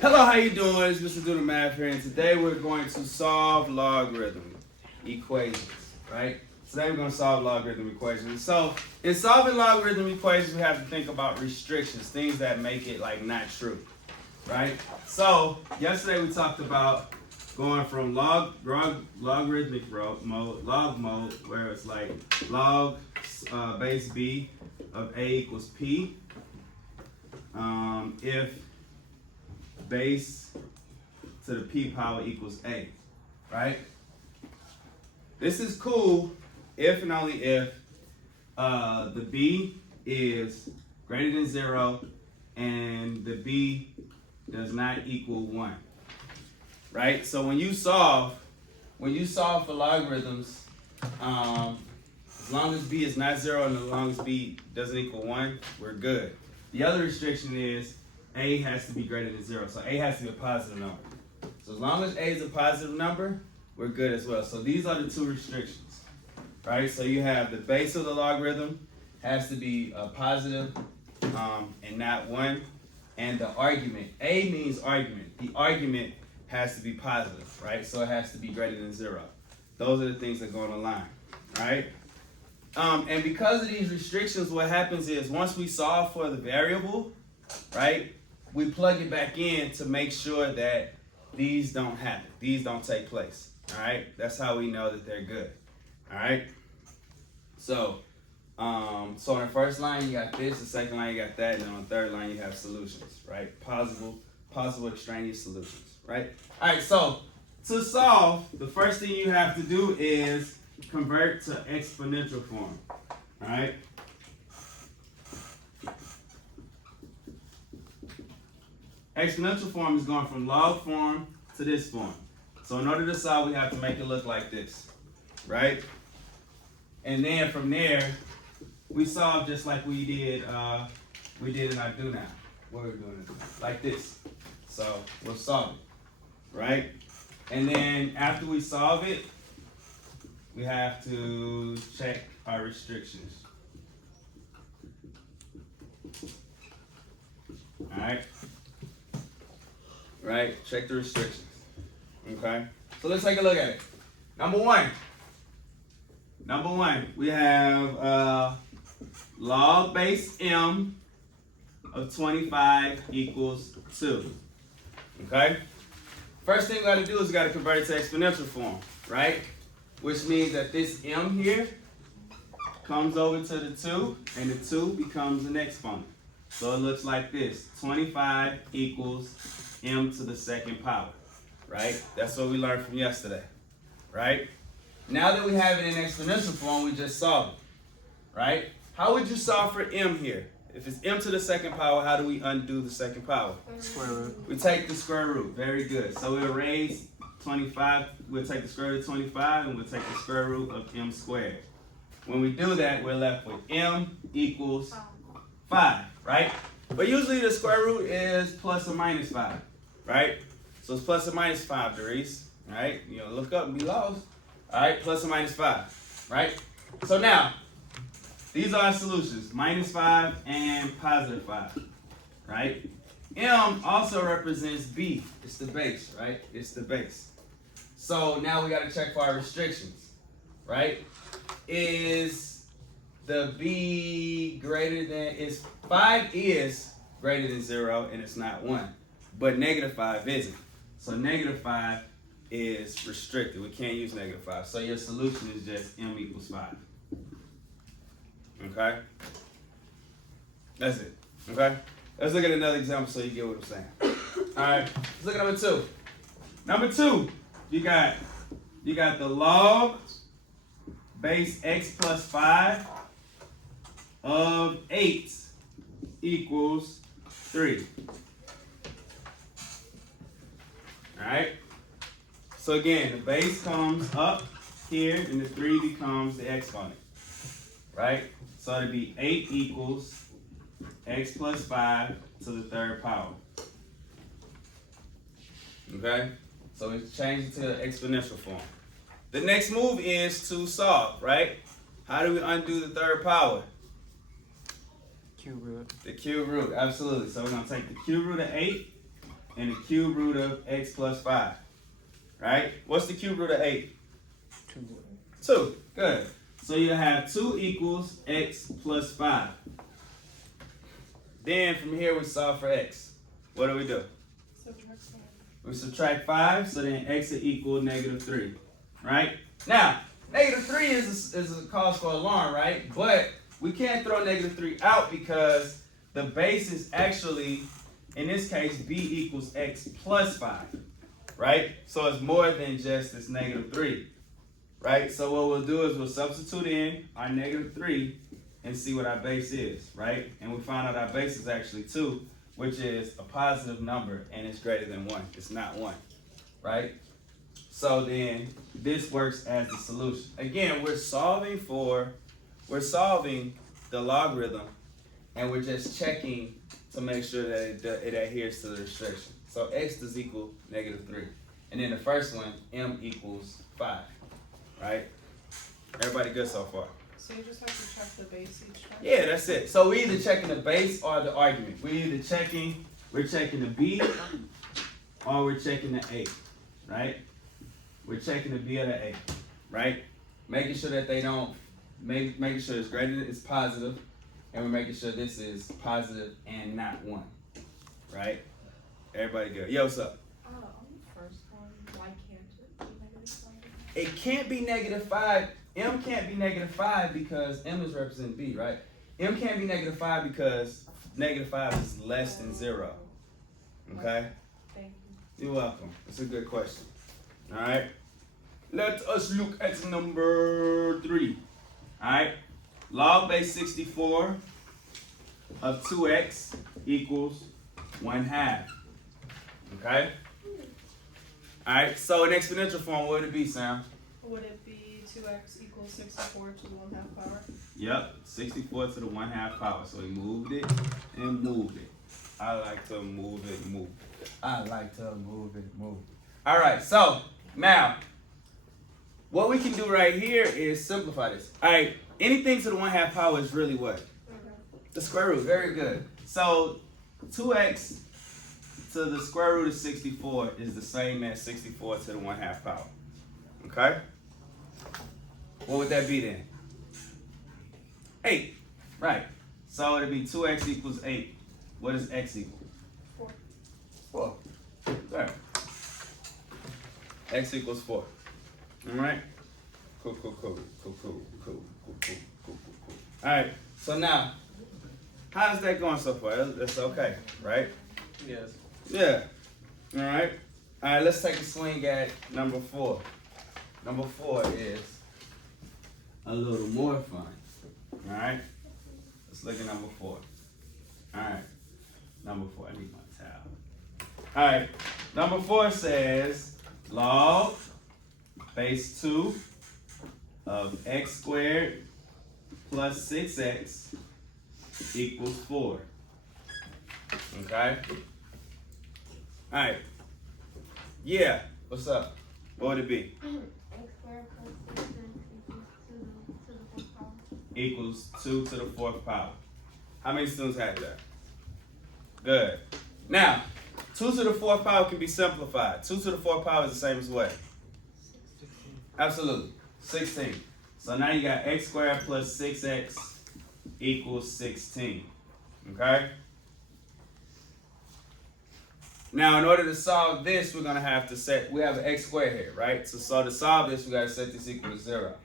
Hello, how you doing? It's Mr. Do the Math here, and today we're going to solve logarithm equations, right? Today we're going to solve logarithm equations. So, in solving logarithm equations, we have to think about restrictions, things that make it like not true, right? So, yesterday we talked about going from logarithmic mode, log mode, where it's like log base b of a equals p, if base to the p power equals a, right? This is cool if and only if the b is greater than 0 and the b does not equal 1, right? So when you solve for logarithms, as long as b is not 0 and as long as b doesn't equal 1, we're good. The other restriction is a has to be greater than 0. So a has to be a positive number. So as long as a is a positive number, we're good as well. So these are the two restrictions, right? So you have the base of the logarithm has to be a positive and not 1. And the argument, a means argument. The argument has to be positive, right? So it has to be greater than 0. Those are the things that go on the line, right? And because of these restrictions, what happens is once we solve for the variable, right, we plug it back in to make sure that these don't happen. These don't take place. All right. That's how we know that they're good. All right. So, so on the first line you got this, the second line you got that, and then on the third line you have solutions, right? Possible extraneous solutions, right? All right. So to solve, the first thing you have to do is convert to exponential form. All right. Exponential form is going from log form to this form. So in order to solve, we have to make it look like this, right? And then from there, we solve just like we did in our do now. What we're doing is like this. So we'll solve it, right? And then after we solve it, we have to check our restrictions. All right. Right? Check the restrictions. Okay? So let's take a look at it. Number one, we have log base m of 25 equals 2. Okay? First thing we got to do is we got to convert it to exponential form, right? Which means that this m here comes over to the 2, and the 2 becomes an exponent. So it looks like this. 25 equals m to the second power, right? That's what we learned from yesterday, right? Now that we have it in exponential form, we just solve it, right? How would you solve for m here? If it's m to the second power, how do we undo the second power? Square root. We take the square root. Very good. So we'll raise 25. We'll take the square root of 25, and we'll take the square root of m squared. When we do that, we're left with m equals 5, right? But usually the square root is plus or minus 5, right? So it's plus or minus 5, Doris, right? You know, look up and be lost. All right, plus or minus 5, right? So now, these are our solutions, minus 5 and positive 5, right? M also represents B. It's the base, right? It's the base. So now we got to check for our restrictions, right? Is the B greater than, 5 is greater than 0 and it's not 1, but negative 5 isn't. So negative 5 is restricted. We can't use negative 5. So your solution is just m equals 5. Okay? That's it. Okay? Let's look at another example so you get what I'm saying. All right. Let's look at number 2. Number 2, you got the log base x plus 5 of 8 equals 3. All right? So again, the base comes up here and the 3 becomes the exponent, right? So it'd be 8 equals x plus 5 to the third power. Okay? So we change it to exponential form. The next move is to solve, right? How do we undo the third power? Cube root. The cube root, absolutely. So we're going to take the cube root of 8 and the cube root of x plus 5. Right? What's the cube root of 8? 2. 2. Good. So you have 2 equals x plus 5. Then from here we solve for x. What do? Subtract 5. We subtract 5, so then x will equal negative 3. Right? Now, negative 3 is a cause for alarm, right? But we can't throw negative 3 out because the base is actually, in this case, b equals x plus 5. Right? So it's more than just this negative 3. Right? So what we'll do is we'll substitute in our negative 3 and see what our base is. Right? And we find out our base is actually 2, which is a positive number and it's greater than 1. It's not 1. Right? So then this works as the solution. Again, we're solving the logarithm and we're just checking to make sure that it adheres to the restriction. So x does equal negative 3. And then the first one, m equals 5. Right? Everybody good so far? So you just have to check the base each time? Yeah, that's it. So we're either checking the base or the argument. We're checking the b or we're checking the a. Right? We're checking the b or the a. Right? Making sure that they don't, making sure it's greater than, it's positive, and we're making sure this is positive and not 1. Right? Everybody good. Yo, what's up? On the first one, why can't it be negative 5? It can't be negative 5. M can't be negative 5 because M is representing B, right? M can't be negative 5 because negative 5 is less than 0. Okay? Thank you. You're welcome. That's a good question. All right? Let us look at number 3. All right? Log base 64 of 2x equals 1/2. Okay? All right, so in exponential form, what would it be, Sam? Would it be 2x equals 64 to the 1/2 power? Yep, 64 to the 1/2 power. So we moved it and moved it. I like to move it, move it. I like to move it, move it. All right, so now, what we can do right here is simplify this. All right, anything to the 1/2 power is really what? The square root, very good. So 2x to the square root of 64 is the same as 64 to the 1/2 power. Okay? What would that be then? 8. Right. So it'd be 2x equals 8. What does x equal? 4. 4. There. X equals 4. Alright? Cool. Alright, so now, how's that going so far? That's okay, right? Yes. Yeah. Alright. Alright, let's take a swing at number 4. Number 4 is a little more fun. Alright? Let's look at number 4. Alright. Number 4. I need my towel. Alright. Number 4 says log base 2 of x squared plus 6x equals 4. Okay? Alright. Yeah. What's up? What would it be? X squared plus 6x Equals 2 to the 4th power. How many students have that? Good. Now, 2 to the 4th power can be simplified. 2 to the 4th power is the same as what? 16. Absolutely. 16. So now you got x squared plus 6x equals 16. Okay? Now, in order to solve this, we're going to have to set, we have an x squared here, right? So to solve this, we got to set this equal to 0.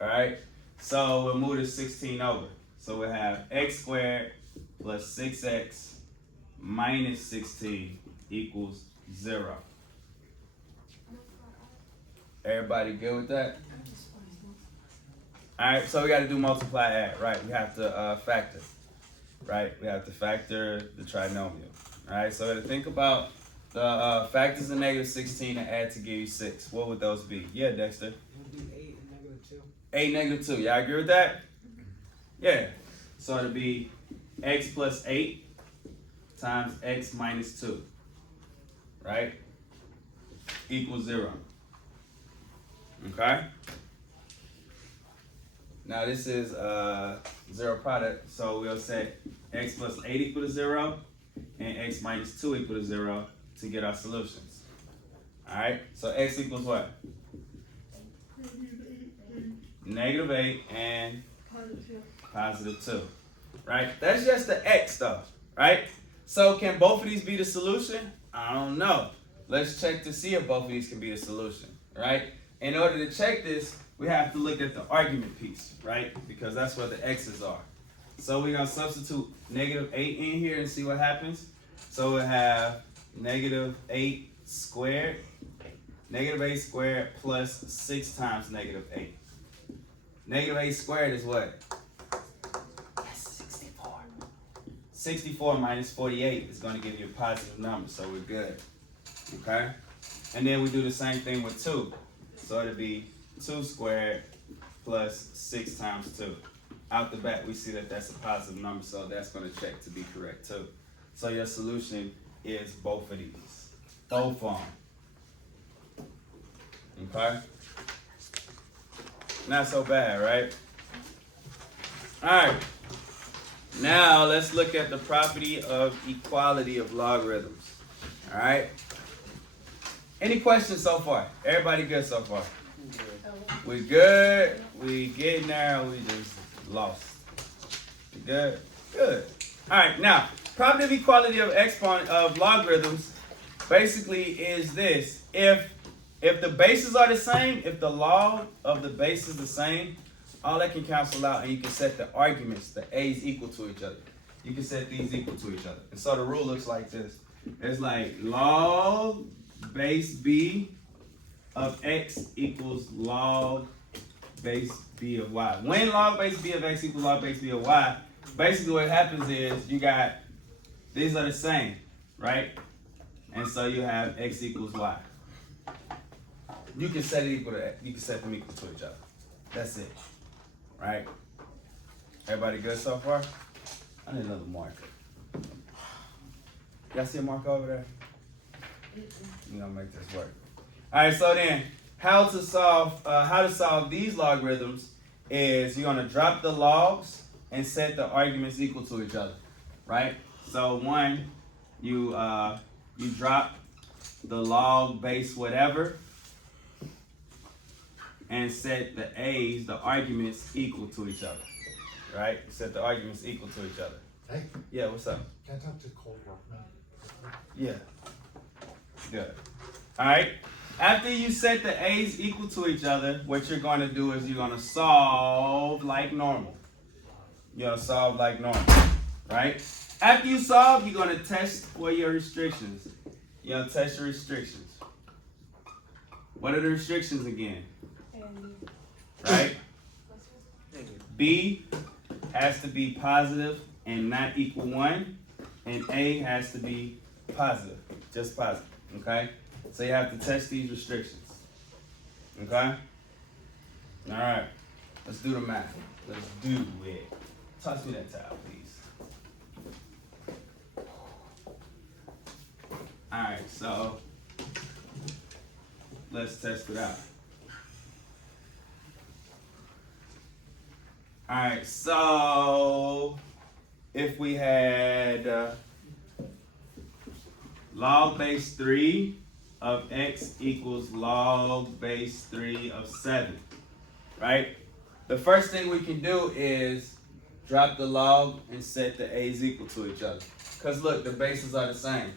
All right? So we'll move this 16 over. So we'll have x squared plus 6x minus 16 equals 0. Everybody good with that? All right, so we got to do multiply add, right? We have to factor, right? We have to factor the trinomial. All right, so to think about the factors of negative 16 and add to give you 6. What would those be? Yeah, Dexter. It would be 8 and negative 2. 8, negative 2. Y'all agree with that? Yeah. So it'll be x plus 8 times x minus 2, right? Equals 0. Okay? Now this is 0 product, so we'll say x plus 8 equal to 0 and x minus 2 equal to 0. to get our solutions. Alright, so x equals what? Negative 8 and positive 2. Right? That's just the x though. Right? So can both of these be the solution? I don't know. Let's check to see if both of these can be the solution. Right? In order to check this, we have to look at the argument piece. Right? Because that's where the x's are. So we're going to substitute negative 8 in here and see what happens. So we'll have negative 8 squared. Negative 8 squared plus 6 times negative 8. Negative 8 squared is what? That's 64. 64 minus 48 is going to give you a positive number, so we're good. Okay? And then we do the same thing with 2. So it'll be 2 squared plus 6 times 2. Out the bat, we see that that's a positive number, so that's going to check to be correct too. So your solution is both of these. Both of them. Okay? Not so bad, right? Alright. Now let's look at the property of equality of logarithms. Alright? Any questions so far? Everybody good so far? We good. We getting there. We just lost. We good? Good. Alright, now, property of equality of exponent of logarithms basically is this. If the bases are the same, if the log of the base is the same, all that can cancel out and you can set the arguments, the a's equal to each other. You can set these equal to each other. And so the rule looks like this. It's like log base b of x equals log base b of y. When log base b of x equals log base b of y, basically what happens is you got, these are the same, right? And so you have x equals y. You can set it equal to, you can set them equal to each other. That's it, right? Everybody good so far? I need another marker. Y'all see a marker over there? We're gonna make this work. All right, so then how to solve these logarithms is you're gonna drop the logs and set the arguments equal to each other, right? So one, you drop the log base whatever and set the a's, the arguments equal to each other, right? Set the arguments equal to each other. Hey, Yeah, what's up? can I talk to Cold Workman? Yeah. Good. All right. After you set the a's equal to each other, what you're going to do is you're going to solve like normal. You're going to solve like normal, right? After you solve, you're going to test for your restrictions. You're going to test your restrictions. What are the restrictions again? Right? B has to be positive and not equal 1, and A has to be positive, just positive, okay? So you have to test these restrictions, okay? All right, let's do the math. Let's do it. Toss me that towel, please. All right, so let's test it out. All right, so if we had log base 3 of x equals log base 3 of 7, right? The first thing we can do is drop the log and set the a's equal to each other. Because look, the bases are the same.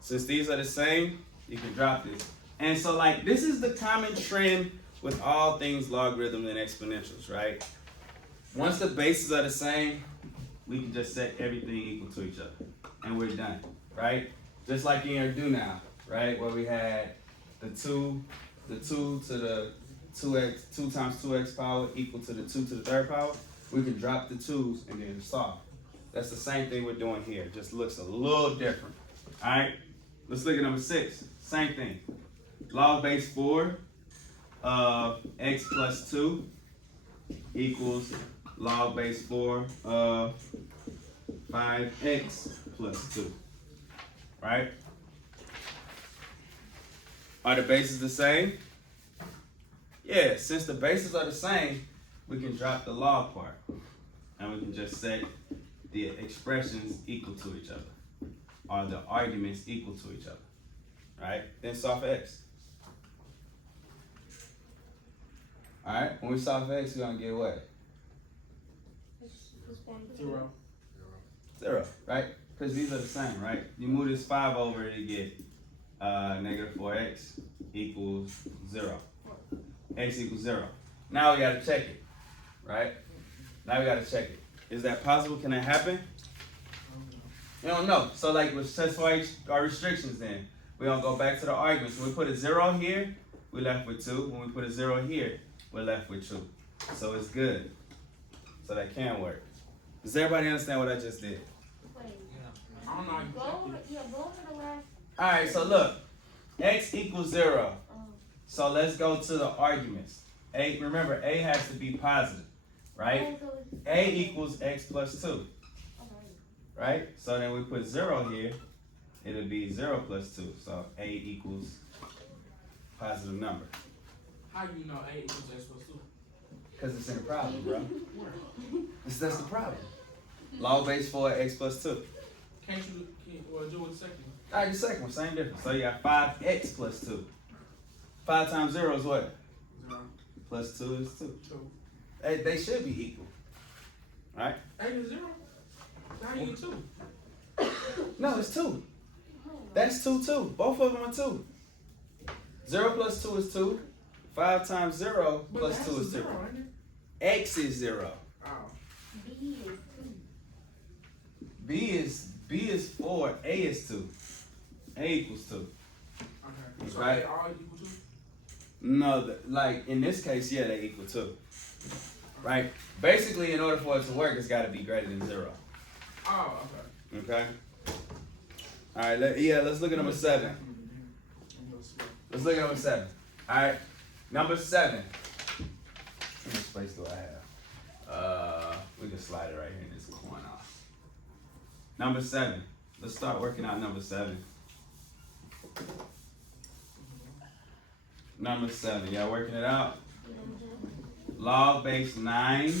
Since these are the same, you can drop this. And so like this is the common trend with all things logarithms and exponentials, right? Once the bases are the same, we can just set everything equal to each other. And we're done, right? Just like in your do now, right? Where we had the 2 to the 2x, 2 times 2x power equal to the 2 to the third power. We can drop the 2's and then solve. That's the same thing we're doing here. Just looks a little different. All right, let's look at number 6. Same thing. Log base 4 of x plus 2 equals log base 4 of 5x plus 2, right? Are the bases the same? Yeah, since the bases are the same, we can drop the log part and we can just set the expressions equal to each other. are the arguments equal to each other. Right? Then solve for x. Alright, when we solve for x, we're gonna get what? X plus 1 plus 0. 0, right? Because these are the same, right? You move this 5 over to get negative 4x equals 0. X equals 0. Now we gotta check it, right? Now we gotta check it. Is that possible? Can that happen? You don't know. So like with test for our restrictions then, we're gonna go back to the arguments. When we put a 0 here, we're left with 2. When we put a 0 here, we're left with 2. So it's good. So that can work. Does everybody understand what I just did? Wait. I don't know. Go over, go over the last. Alright, so look. X equals 0. Oh. So let's go to the arguments. A, remember, A has to be positive, right? So it's- A equals x plus 2, Okay. right? So then we put 0 here, it'll be 0 plus 2. So A equals positive number. How do you know A equals X plus 2? Because it's in the problem, bro. Where? That's the problem. Log base 4 x plus 2. Can't you do with the second one? Alright, the second one, same difference. So you got 5x plus 2. 5 times 0 is what? 0. Plus 2 is 2. 2. They should be equal. Right? A is 0. Now you get 2. No, it's 2. That's 2, 2. Both of them are 2. 0 plus 2 is 2. 5 times 0 But plus the 2 X is 2. 0, ain't it? X is 0. Oh. B is 2. B is 4. A is 2. A equals 2. Okay. So Right. they all equal to? No, like in this case, yeah, they equal 2. Right? Basically, in order for it to work, it's got to be greater than 0. Oh, okay. Okay? Alright, let's look at number 7. Let's look at number 7. Alright, number 7. How much space do I have? We can slide it right here in this corner. Number 7. Let's start working out number 7. Number 7. Y'all working it out? Log base 9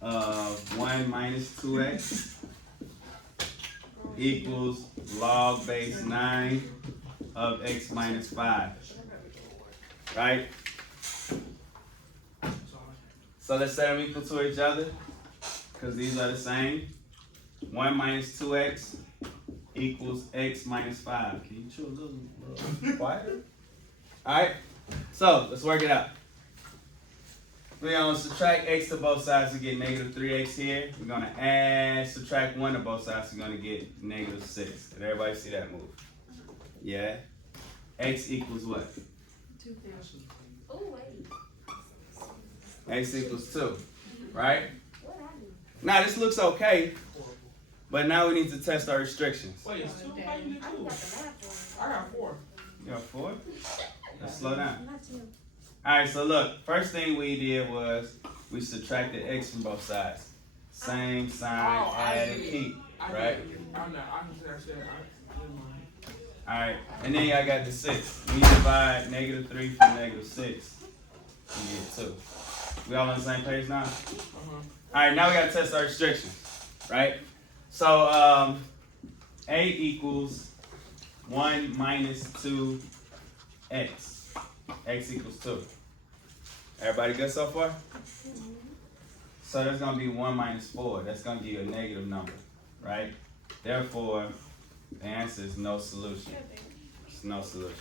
of 1 minus 2x equals log base 9 of x minus 5. Right? So let's set them equal to each other because these are the same. 1 minus 2x equals x minus 5. Can you chill a little quieter? Alright, so let's work it out. We're going to subtract x to both sides to get negative 3x here. We're going to add, subtract 1 to both sides. We're going to get negative 6. Did everybody see that move? Yeah. X equals what? 2. Oh, wait. X equals 2. Right? What I do? Now this looks okay, but now we need to test our restrictions. Wait, it's 2? How you get I 2? got the math I got 4. You got 4? Let's slow down. Not 2. Alright, so look, first thing we did was we subtracted x from both sides. Same sign, Oh, I add and see. keep, I right? I'm not. I said, Alright, and then I got the 6. When you divide negative 3 from negative 6, you get 2. We all on the same page now? Alright, now we gotta test our restrictions, right? So, A equals 1 minus 2x. X equals 2. Everybody good so far? So that's going to be 1 minus 4. That's going to give you a negative number, right? Therefore, the answer is no solution. It's no solution.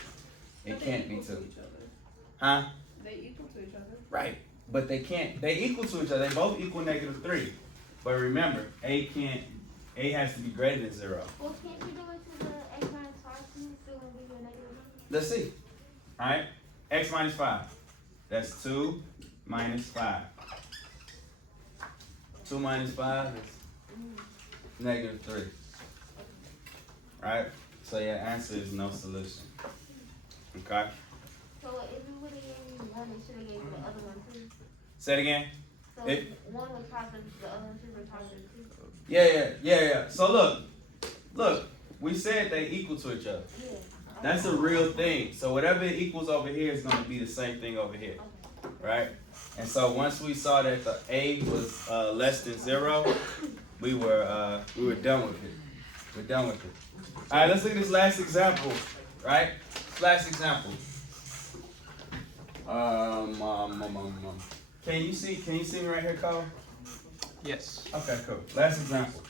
It can't be 2. Huh? They equal to each other. Right. But they can't. They equal to each other. They both equal negative 3. But remember, A has to be greater than 0. Well, can't you do it to the x minus 5 too? Still gonna give you a negative number? Let's see. All right. X minus 5. That's 2 minus 5. 2 minus 5 is negative 3. Right? So your answer is no solution. Okay? So if you would have gave me 1, it should have gave you the other one too. Say it again. So If- 1 was positive, the other one should be positive too. Yeah. So look. We said they equal to each other. Yeah. That's a real thing. So whatever it equals over here is going to be the same thing over here. Right? And so once we saw that the A was less than 0, we were done with it. We're done with it. All right, let's look at this last example, right? Last example. Can you see me right here, Cole? Yes. Okay, cool. Last example.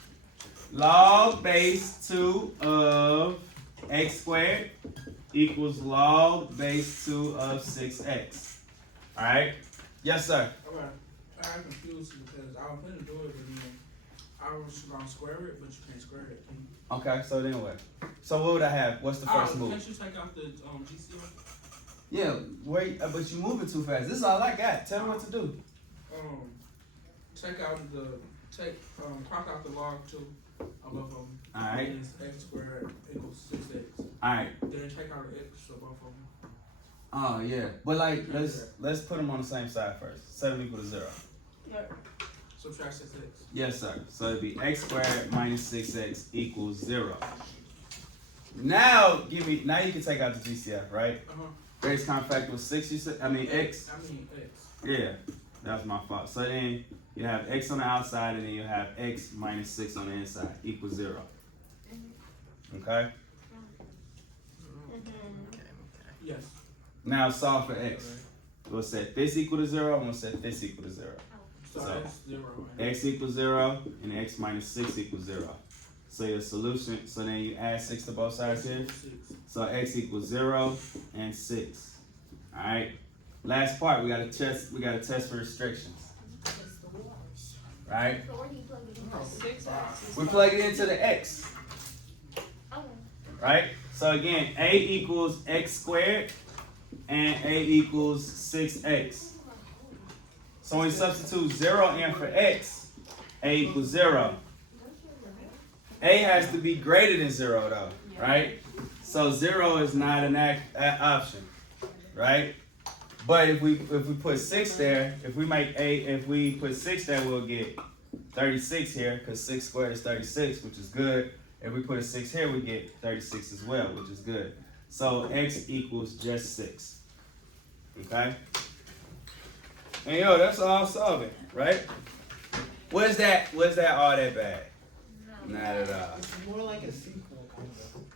Log base 2 of x squared equals log base 2 of 6x. All right? Yes, sir. Okay. I'm confused because I was going to do it, but then I was going to square it, but you can't square it. Can you? Okay, so then what? So what would I have? What's the first move? Can't you take out the GCR? Yeah, wait, but you moving too fast. This is all I got. Tell me what to do. Take out cross out the log 2 of both of them. All right. And it's x squared equals 6x. All right. Then take out the x of both of them. Oh yeah, but like let's put them on the same side first. Set them equal to 0. Yep. Subtract 6x. Yes, sir. So it'd be x squared minus 6x equals 0. Now now you can take out the GCF, right? Greatest common factor was 6. You said x. I mean x. Yeah, that was my fault. So then you have x on the outside, and then you have x minus 6 on the inside equals 0. Okay. Yes. Now solve for x. We'll set this equal to 0. I'm gonna set this equal to 0. So that's 0. X equals 0 and x minus 6 equals 0. So your solution, so then you add 6 to both sides here. So x equals 0 and 6. Alright. Last part, we gotta test for restrictions. Right? So where do you plug it in? 6x. We plug it into the x. Okay. Right? So again, a equals x squared and a equals 6x. So when you substitute 0 in for x, a equals 0. A has to be greater than 0 though, right? So 0 is not an option, right? But if we put 6 there, if we put 6 there, we'll get 36 here, because 6 squared is 36, which is good. If we put a 6 here, we get 36 as well, which is good. So x equals just 6. Okay? And that's all solving, right? Was that all that bad? Not at all. It's more like a sequel, kind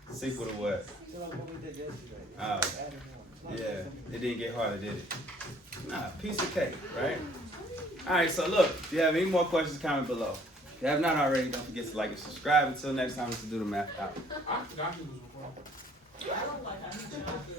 of. Sequel to what? So like what we did yesterday. Oh. Adding more. It's not Yeah, something- it didn't get harder, did it? Nah, piece of cake, right? Alright, so look, if you have any more questions, comment below. If you have not already, don't forget to like and subscribe. Until next time, let's do the math out. I forgot he was recording. I don't like how he jumped.